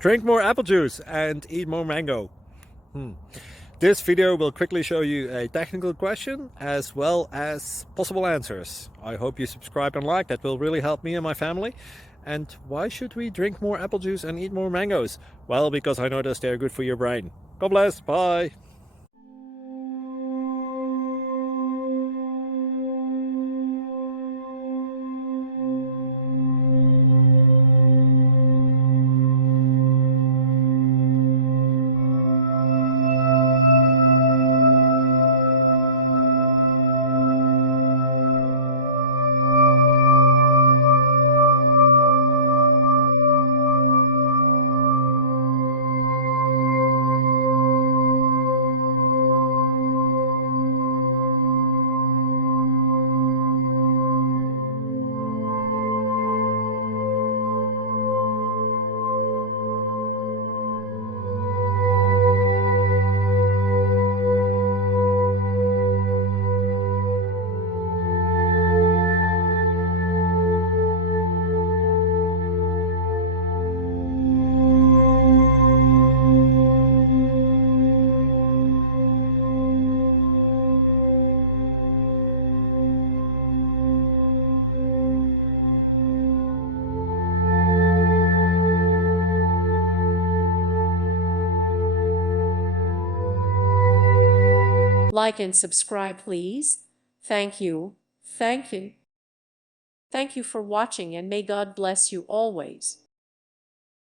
Drink more apple juice and eat more mango. This video will quickly show you a technical question as well as possible answers. I hope you subscribe and like, that will really help me and my family. And why should we drink more apple juice and eat more mangoes? Well, because I noticed they're good for your brain. God bless, bye! Like and subscribe, please. Thank you. Thank you. Thank you for watching, and may God bless you always.